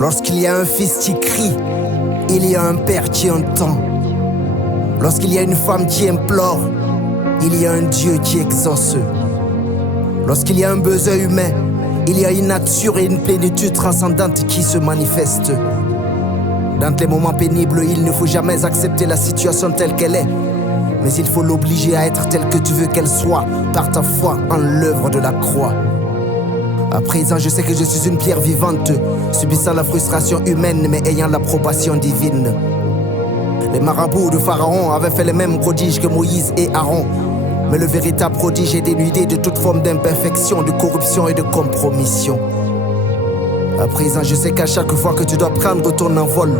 Lorsqu'il y a un fils qui crie, il y a un père qui entend. Lorsqu'il y a une femme qui implore, il y a un Dieu qui exauce. Lorsqu'il y a un besoin humain, il y a une nature et une plénitude transcendante qui se manifestent. Dans les moments pénibles, il ne faut jamais accepter la situation telle qu'elle est, mais il faut l'obliger à être telle que tu veux qu'elle soit par ta foi en l'œuvre de la croix. À présent, je sais que je suis une pierre vivante, subissant la frustration humaine mais ayant l'approbation divine. Les marabouts de Pharaon avaient fait les mêmes prodiges que Moïse et Aaron, mais le véritable prodige est dénudé de toute forme d'imperfection, de corruption et de compromission. À présent, je sais qu'à chaque fois que tu dois prendre ton envol,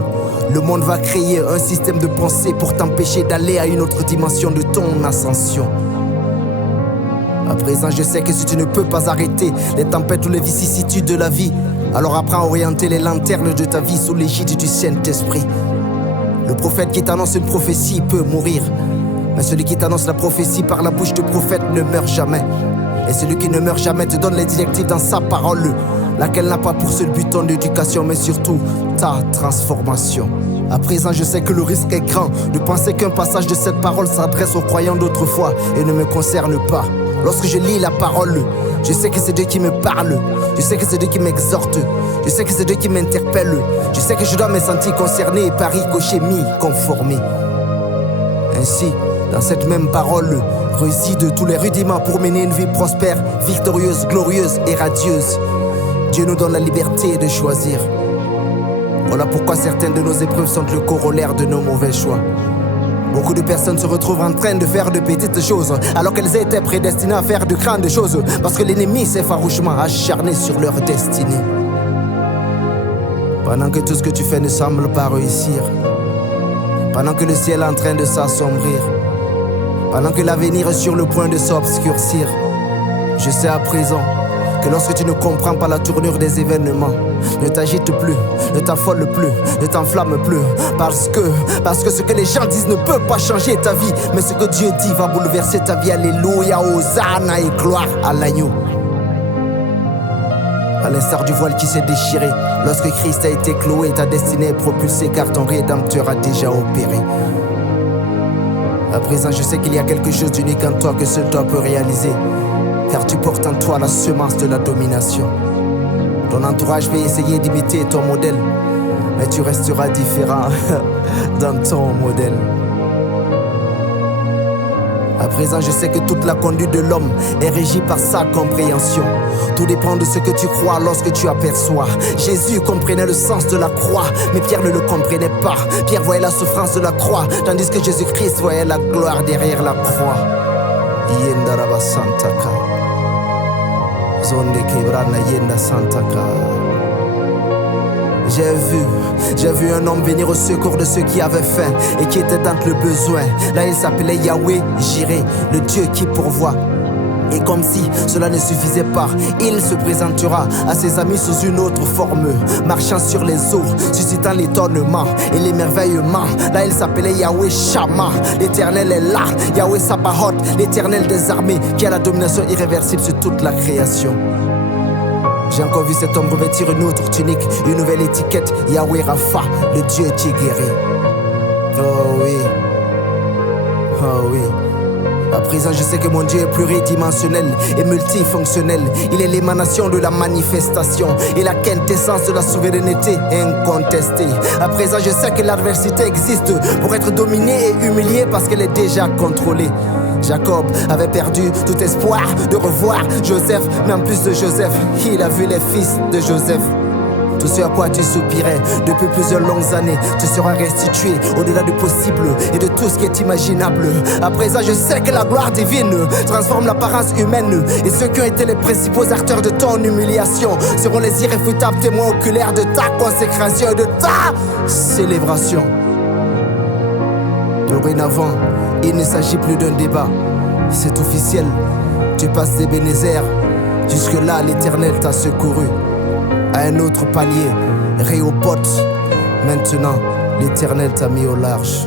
le monde va créer un système de pensée pour t'empêcher d'aller à une autre dimension de ton ascension. À présent, je sais que si tu ne peux pas arrêter les tempêtes ou les vicissitudes de la vie, alors apprends à orienter les lanternes de ta vie sous l'égide du Saint-Esprit. Le prophète qui t'annonce une prophétie peut mourir, mais celui qui t'annonce la prophétie par la bouche du prophète ne meurt jamais. Et celui qui ne meurt jamais te donne les directives dans sa parole, laquelle n'a pas pour seul but ton éducation, mais surtout ta transformation. À présent, je sais que le risque est grand de penser qu'un passage de cette parole s'adresse aux croyants d'autrefois et ne me concerne pas. Lorsque je lis la parole, je sais que c'est Dieu qui me parle, je sais que c'est Dieu qui m'exhorte, je sais que c'est Dieu qui m'interpelle, je sais que je dois me sentir concerné et par ricochet m'y conformer. Ainsi, dans cette même parole, résident tous les rudiments pour mener une vie prospère, victorieuse, glorieuse et radieuse. Dieu nous donne la liberté de choisir. Voilà pourquoi certaines de nos épreuves sont le corollaire de nos mauvais choix. Beaucoup de personnes se retrouvent en train de faire de petites choses alors qu'elles étaient prédestinées à faire de grandes choses parce que l'ennemi s'est farouchement acharné sur leur destinée. Pendant que tout ce que tu fais ne semble pas réussir, pendant que le ciel est en train de s'assombrir, pendant que l'avenir est sur le point de s'obscurcir, je sais à présent que lorsque tu ne comprends pas la tournure des événements, ne t'agite plus, ne t'affole plus, ne t'enflamme plus, parce que ce que les gens disent ne peut pas changer ta vie, mais ce que Dieu dit va bouleverser ta vie. Alléluia, Hosanna et gloire à l'agneau. À l'instar du voile qui s'est déchiré, lorsque Christ a été cloué, ta destinée est propulsée car ton Rédempteur a déjà opéré. À présent, je sais qu'il y a quelque chose d'unique en toi que seul toi peut réaliser, car tu portes en toi la semence de la domination. Ton entourage va essayer d'imiter ton modèle, mais tu resteras différent dans ton modèle. À présent, je sais que toute la conduite de l'homme est régie par sa compréhension. Tout dépend de ce que tu crois lorsque tu aperçois. Jésus comprenait le sens de la croix, mais Pierre ne le comprenait pas. Pierre voyait la souffrance de la croix, tandis que Jésus-Christ voyait la gloire derrière la croix. Yendaraba Santaka. Zonde Kebrana Yenda Santaka. J'ai vu un homme venir au secours de ceux qui avaient faim et qui étaient dans le besoin. Là il s'appelait Yahweh Jireh, le Dieu qui pourvoit. Et comme si cela ne suffisait pas, il se présentera à ses amis sous une autre forme, marchant sur les eaux, suscitant l'étonnement et l'émerveillement. Là il s'appelait Yahweh Shammah, l'éternel est là. Yahweh Sabaoth, l'éternel des armées, qui a la domination irréversible sur toute la création. J'ai encore vu cet homme revêtir une autre tunique, une nouvelle étiquette, Yahweh Rapha, le Dieu qui guérit. Oh oui, oh oui. À présent, je sais que mon Dieu est pluridimensionnel et multifonctionnel. Il est l'émanation de la manifestation et la quintessence de la souveraineté incontestée. À présent, je sais que l'adversité existe pour être dominée et humiliée parce qu'elle est déjà contrôlée. Jacob avait perdu tout espoir de revoir Joseph, mais en plus de Joseph, il a vu les fils de Joseph. Tout ce à quoi tu soupirais depuis plusieurs longues années te sera restitué au-delà du possible et de tout ce qui est imaginable. À présent, je sais que la gloire divine transforme l'apparence humaine et ceux qui ont été les principaux acteurs de ton humiliation seront les irréfutables témoins oculaires de ta consécration et de ta célébration. Dorénavant, il ne s'agit plus d'un débat, c'est officiel. Tu passes d'Ebenezer, jusque-là l'Éternel t'a secouru. À un autre palier, Rehoboth, maintenant l'Éternel t'a mis au large.